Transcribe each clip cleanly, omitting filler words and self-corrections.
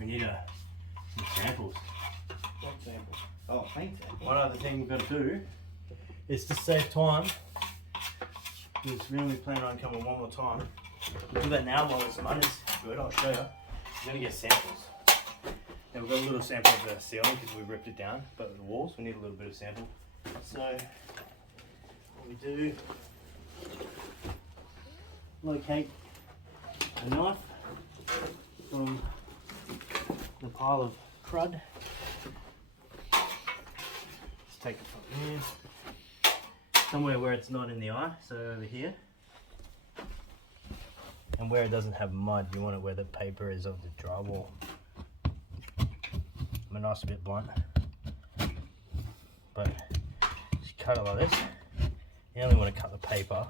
we need some samples. What sample? Oh, paint sample. One other thing we've got to do is to save time, because we only plan on coming one more time. We'll do that now while the sun is good. I'll show you. We're going to get samples. Now we've got a little sample of the ceiling because we ripped it down, but the walls we need a little bit of sample. So what we do, locate a knife from the pile of crud. Just take it from here, somewhere where it's not in the eye, so over here. And where it doesn't have mud, you want it where the paper is of the drywall. I'm a nice bit blunt, but just cut it like this. You only want to cut the paper,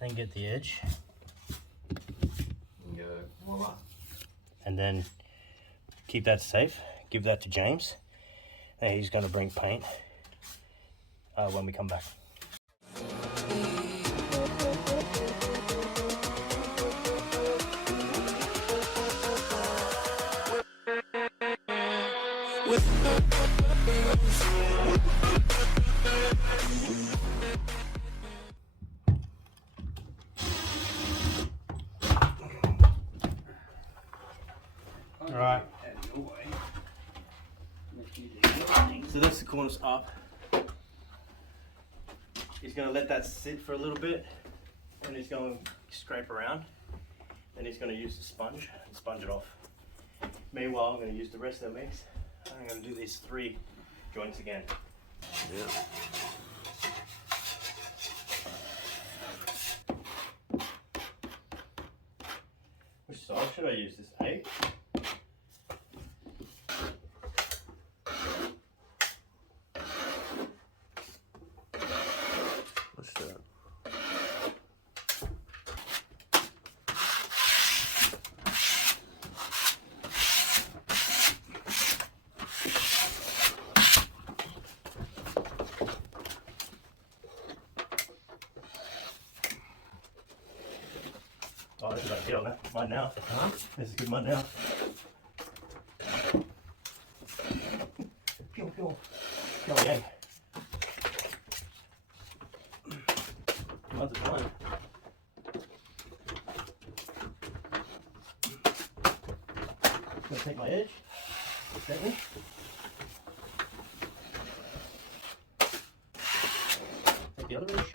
then get the edge, And go, voila. and then keep that safe. Give that to James, and he's going to bring paint when we come back. Alright, so that's the cornice up. He's going to let that sit for a little bit, and he's going to scrape around. Then he's going to use the sponge and sponge it off. Meanwhile, I'm going to use the rest of the mix. I'm going to do these 3 joints again. Yeah. Which side should I use? This 8? What's that? Oh, this is a good on that. Mud now. Huh? This is good mud now. Go, go. Go, yeah. Mud's a fine. I'm going to take my edge. Gently. Take the other edge.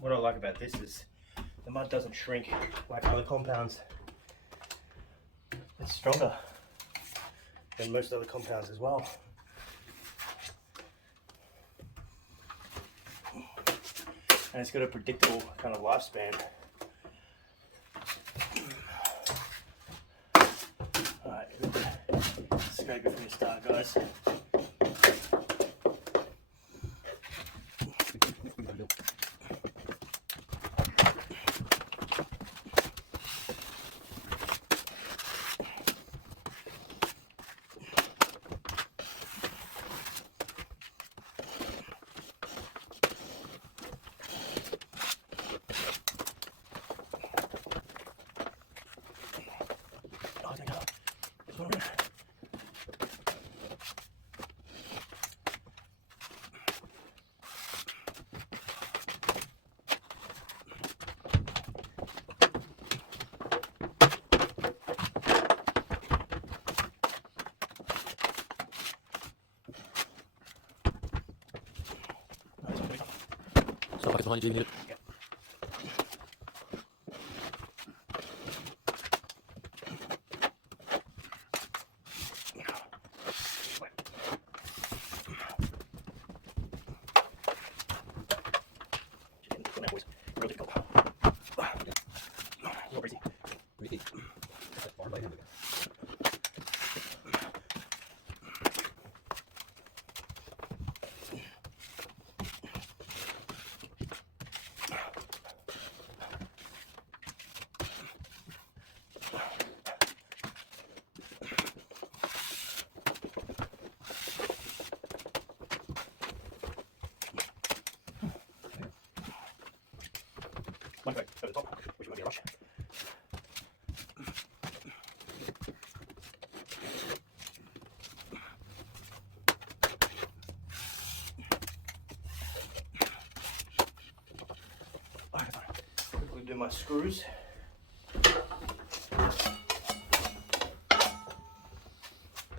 What I like about this is the mud doesn't shrink like other compounds. It's stronger than most other compounds as well. And it's got a predictable kind of lifespan. Alright, scrape it from the start, guys. tiny jig in it. One go over the top, which might be a rush. Quickly do my screws.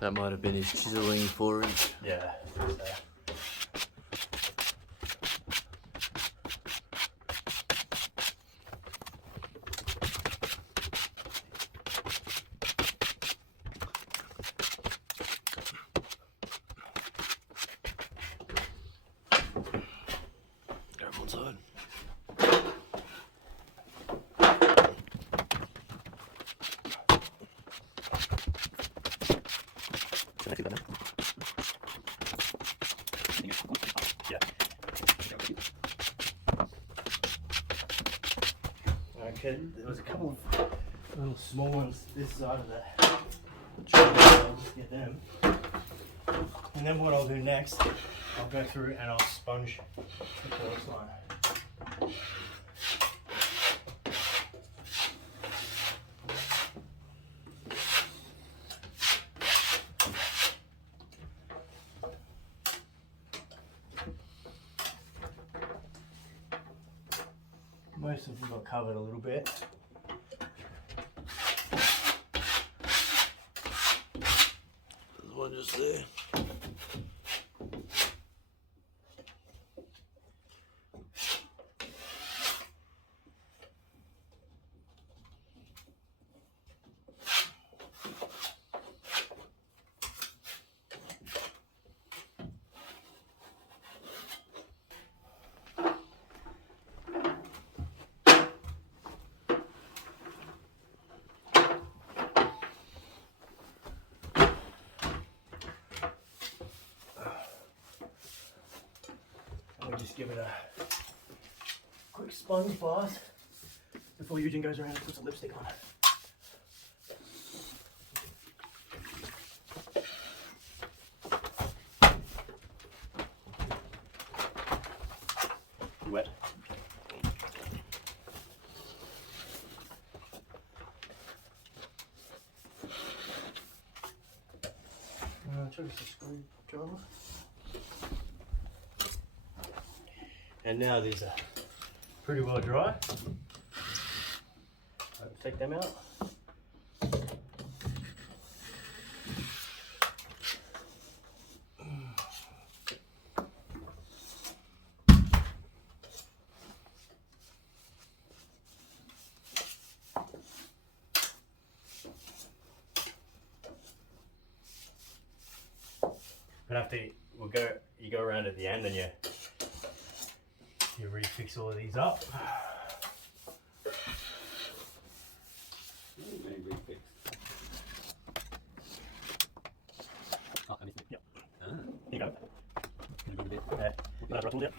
That might have been his chiseling 4-inch. Yeah. Go from one side. Can I do that now? Yeah. Okay, there was a couple of little small ones this side of that. I'll just get them. And then what I'll do next, I'll go through and I'll sponge the cornice line. Most of them got covered a little bit. There's one just there. We'll just give it a quick sponge bath before Eugene goes around and puts a lipstick on it. Wet. Choose the screwdriver. And now these are pretty well dry. I'll take them out. But after you go around at the end and you refix all of these up. Oh, I missed it. Yep. Ah. Here you go. Can you move a bit? When I pulled it.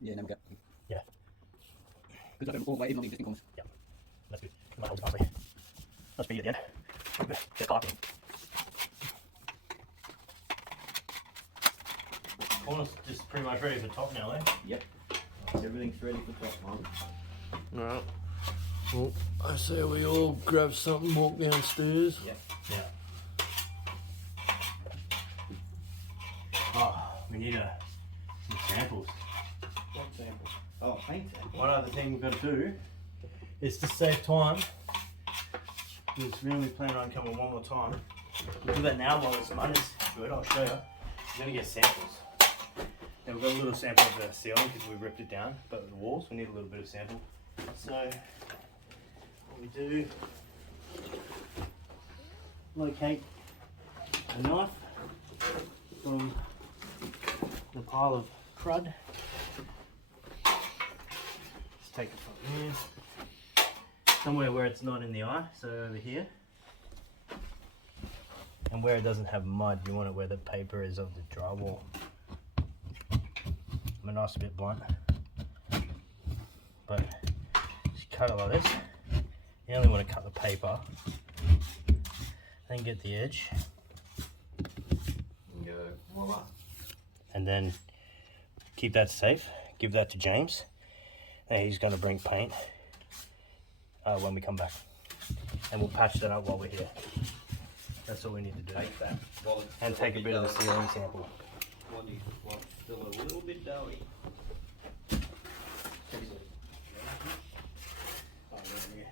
Yeah, now we go. Yeah. Good job, all the way, even on the existing corners. Yeah, that's good. Might hold nicely. Nice speed at the end. Good. Get carving. Cornice just pretty much ready for top now, eh? Yep. Everything's ready for top, man. Alright. Well, I say we all grab something, walk downstairs. Yep. Yeah. Oh, we need some samples. What sample? Oh, paint sample. One other thing we've got to do is to save time. Because we only plan on coming one more time. We'll do that now while this mud is good. I'll show you. We're going to get samples. Now we've got a little sample of the ceiling because we ripped it down, but the walls we need a little bit of sample. So what we do, locate a knife from the pile of crud. Just take it from here, somewhere where it's not in the eye, so over here. And where it doesn't have mud, you want it where the paper is of the drywall. I'm a nice bit blunt, but just cut it like this. You only want to cut the paper, then get the edge, And go, voila. and then keep that safe. Give that to James, and he's going to bring paint when we come back, and we'll patch that up while we're here. That's all we need to do. Take that. While it's And still take a bit of the doughy. ceiling sample. While it's still a little bit doughy. Oh, there we go.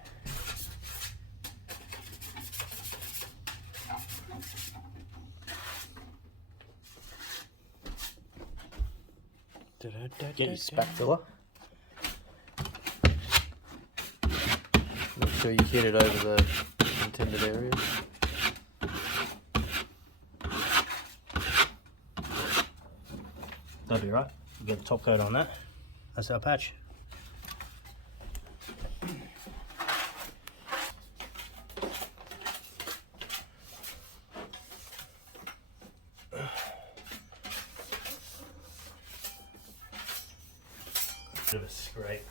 Get your spatula. Make sure you hit it over the intended area. That'll be right. Get the top coat on that. That's our patch. Bit of a scrape.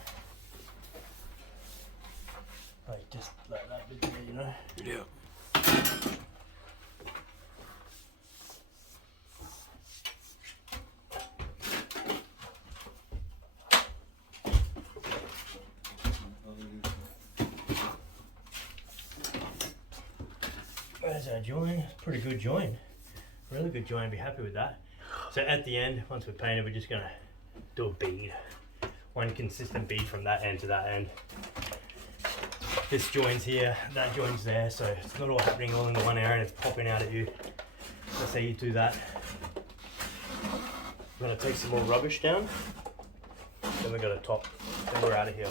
Like just like that bit there, you know. Yeah. There's our join. Pretty good join. Really good join. Be happy with that. So at the end, once we're painted, we're just gonna do a bead. One consistent bead from that end to that end. This joins here, that joins there, so it's not all happening all in the one area and it's popping out at you. Let's say you do that. We're gonna take some more rubbish down. Then we got a top. Then we're out of here.